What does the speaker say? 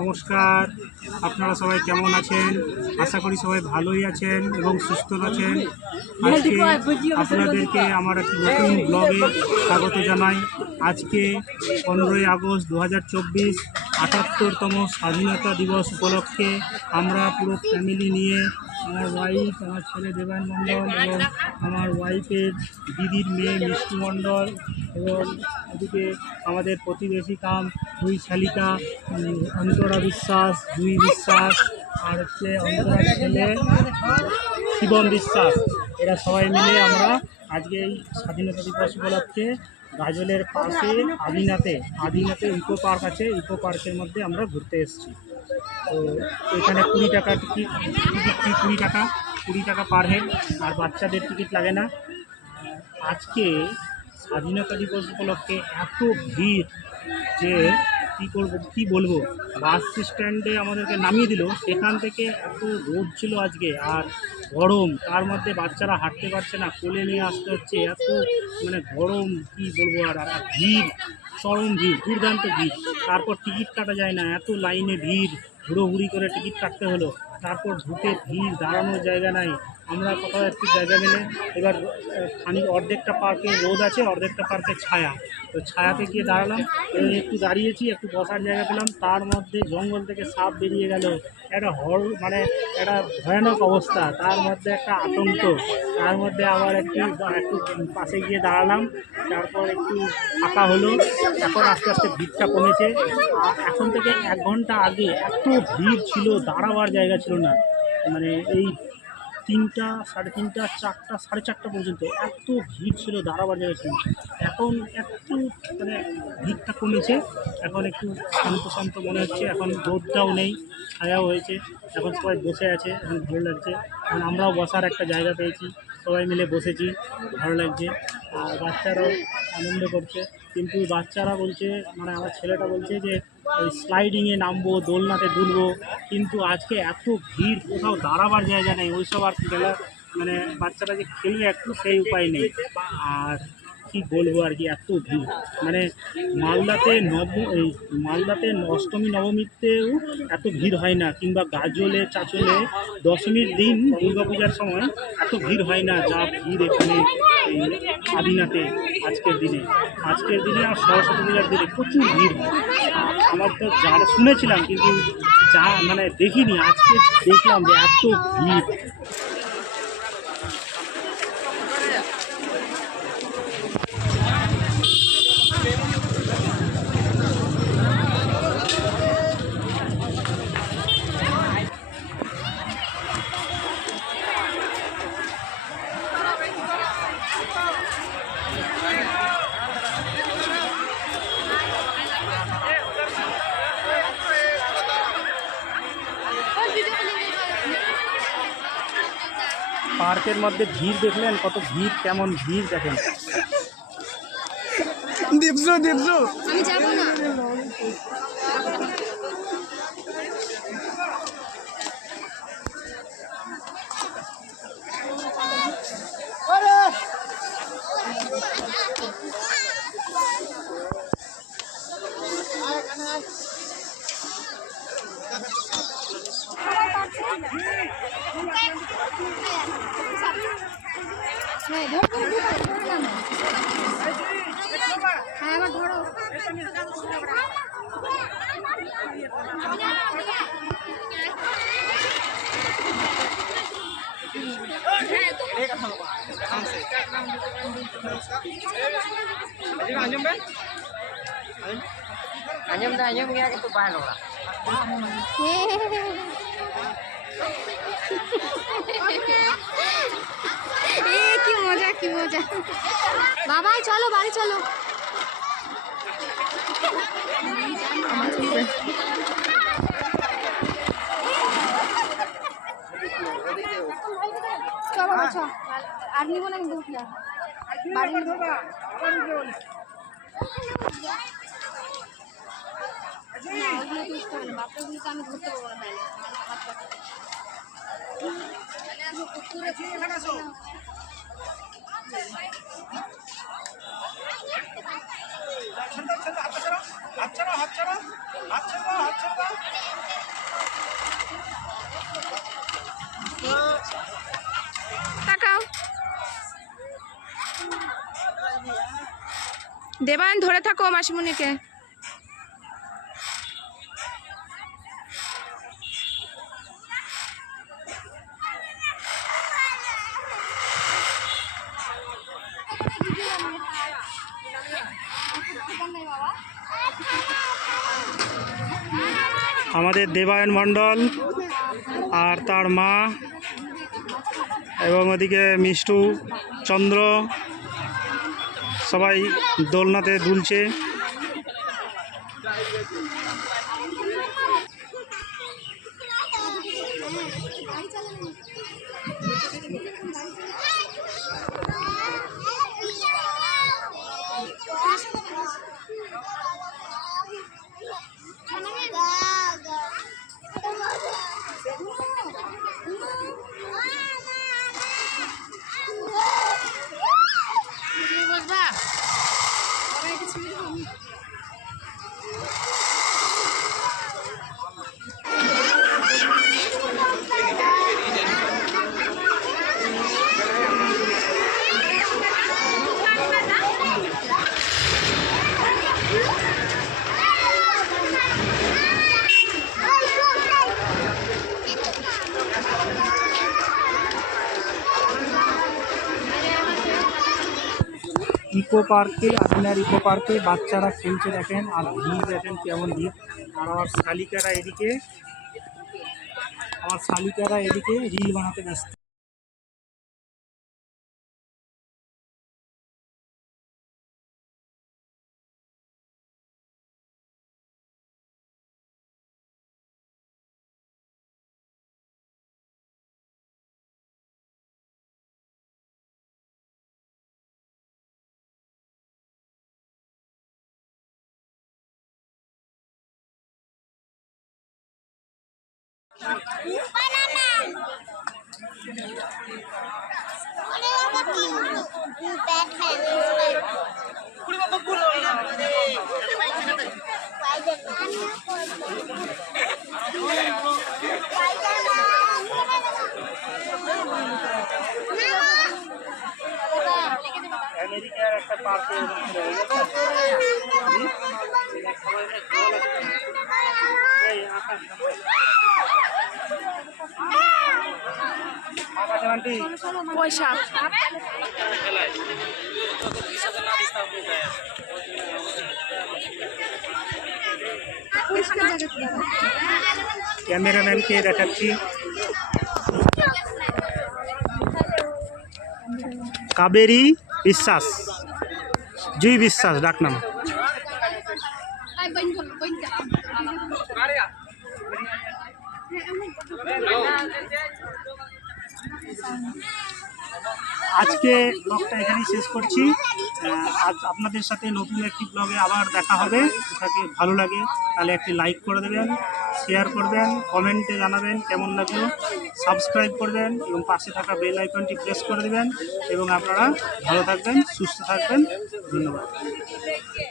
নমস্কার, আপনারা সবাই কেমন আছেন? আশা করি সবাই ভালোই আছেন এবং সুস্থ আছেন। আজকে আপনাদেরকে আমার একটি নতুন ব্লগে স্বাগত জানাই। আজকে 15ই আগস্ট 2024 78তম স্বাধীনতা দিবস উপলক্ষে আমরা পুরো ফ্যামিলি নিয়ে আমার ওয়াইফ, আমার ছেলে দেবান মণ্ডল এবং আমার ওয়াইফের দিদির মেয়ে মিষ্টি মণ্ডল এবং এদিকে আমাদের প্রতিবেশী কাম দুই শালিকা অন্তরা বিশ্বাস, জুই বিশ্বাস আর হচ্ছে অন্তরার ছেলে শিবম বিশ্বাস। এরা সবাই মিলে আমরা আজকে এই স্বাধীনতা দিবস উপলক্ষে গাজলের পাশে আদিনাতে ইকো পার্ক আছে, ইকো পার্কের মধ্যে আমরা ঘুরতে এসেছি। তো এখানে 20 টাকা টিকিট, 20 টাকা পার হেড, আর বাচ্চাদের টিকিট লাগে না। আজকে স্বাধীনতা দিবস উপলক্ষে এত ভিড় যে কী বলবো। বাস স্ট্যান্ডে আমাদেরকে নামিয়ে দিল, সেখান থেকে এত রোদ ছিল আজকে আর গরম, তার মধ্যে বাচ্চারা হাঁটতে পারছে না, কোলে নিয়ে আসতে হচ্ছে, এত গরম কী বলবো। আর ভিড়, চরম ভিড়, দুর্দান্ত ভিড়। তারপর টিকিট কাটা যায় না, এত লাইনে ভিড়, হুড়োহুড়ি করে টিকিট কাটতে হলো। তারপর ঢুকে ভিড়, দাঁড়ানোর জায়গা নাই। আমরা কোথাও একটু জায়গা মিলে এবার অর্ধেকটা পার্কে রোদ আছে, অর্ধেকটা পার্কে ছায়া, তো ছায়াতে গিয়ে দাঁড়ালাম। একটু দাঁড়িয়েছি, একটু বসার জায়গা পেলাম, তার মধ্যে জঙ্গল থেকে সাপ বেরিয়ে গেল। একটা একটা ভয়ানক অবস্থা, তার মধ্যে একটা আতঙ্ক, তার মধ্যে আবার একটু পাশে গিয়ে দাঁড়ালাম। তারপর একটু ফাঁকা হলো, এখন আস্তে আস্তে ভিড়টা কমেছে। আর এখন থেকে 1 ঘন্টা আগে এত ভিড় ছিল, দাঁড়াবার জায়গা ছিল না। এই 3টা, 3:30, 4টা, 4:30 পর্যন্ত এত ভিড় ছিল, দাঁড়াবার জায়গা ছিল। এখন একটু ভিড়টা কমেছে, এখন একটু শান্ত মনে হচ্ছে। এখন রোদটাও নেই, ছায়াও হয়েছে, এখন সবাই বসে আছে, এখন ভালো লাগছে। এখন আমরাও বসার একটা জায়গা পেয়েছি, সবাই মিলে বসেছি, ভালো লাগছে। আর বাচ্চারাও আনন্দ করছে, কিন্তু বাচ্চারা বলছে, আমার ছেলেটা বলছে যে ওই স্লাইডিংয়ে নামবো, দোলনাতে দুলবো, কিন্তু আজকে এত ভিড়, কোথাও দাঁড়াবার জায়গা নেই। ওইসব আর খেলা বাচ্চারা যে খেলবে একটু, সেই উপায় নেই। আর কি বলবো আর কি, এত ভিড়। মালদাতে অষ্টমী নবমীতেও এত ভিড় হয় না, কিংবা গাজলে চাচলে দশমীর দিন দুর্গাপূজার সময় এত ভিড় হয় না যা ভিড় এখানে এই আদিনাতে আজকের দিনে আর সরস্বতী পূজার দিনে প্রচুর ভিড় হয়। আমার তো যারা শুনেছিলাম, কিন্তু দেখিনি, আজকে দেখলাম যে এত ভিড়। পার্কের মধ্যে ভিড় দেখলেন, কত ভিড়, কেমন ভিড় দেখেন। আমি যাবো না। হ্যাঁ আবার ধরো। Anyam gaya gitu bahan orang. কি মজা বাবাই, চলো বাড়ি চলো। আর নিব না, কিন্তু বাড়ি বাচ্চাগুলোকে আমি ধরতে পারবো না, হাত ছাড়ো, হাত ছাড়ো, হাত ছাড়ো, হাত ছাড়ো, হাত ছাড়ো। তাকাও। দেবায়ন ধরে থাকো মাসিমণিকে। আমাদের দেবায়ন মণ্ডল আর তার মা এবং ওদিকে মিষ্টু চন্দ্র সবাই দোলনাতে দুলছে। ইকো পার্কে, আপনার ইকো পার্কে বাচ্চারা খেলছে দেখেন, আর ভিড় দেখেন কেমন ভিড়। আর আমার শালিকারা এদিকে রিল বানাতে ব্যস্ত। আমেরিকার একটা পার্কে পয়সা ক্যামেরাম্যানকে দেখাচ্ছি। কাবেরী বিশ্বাস, জুই বিশ্বাস ডাকনাম। আজকে ব্লগটা এখানেই শেষ করছি। আজ আপনাদের সাথে নতুন একটি ব্লগে আবার দেখা হবে। তাকে ভালো লাগে তাহলে একটি লাইক করে দেবেন, শেয়ার করবেন, কমেন্টে জানাবেন কেমন লাগলো, সাবস্ক্রাইব করবেন এবং পাশে থাকা বেল আইকনটি প্রেস করে দেবেন। এবং আপনারা ভালো থাকবেন, সুস্থ থাকবেন। ধন্যবাদ।